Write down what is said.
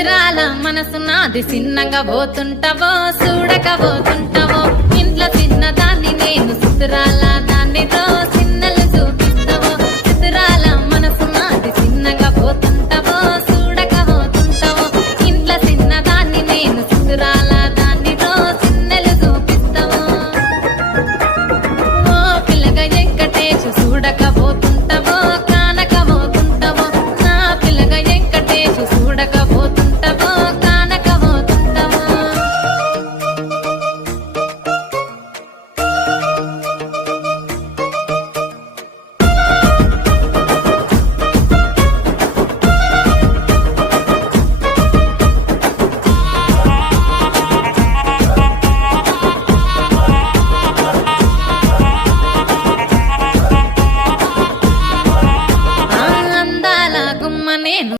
సుతురాల మనసు నాది చిన్నగా పోతుంటావో చూడక పోతుంటావో ఇంట్లో చిన్నదాన్ని నేను సుతురాల దాన్ని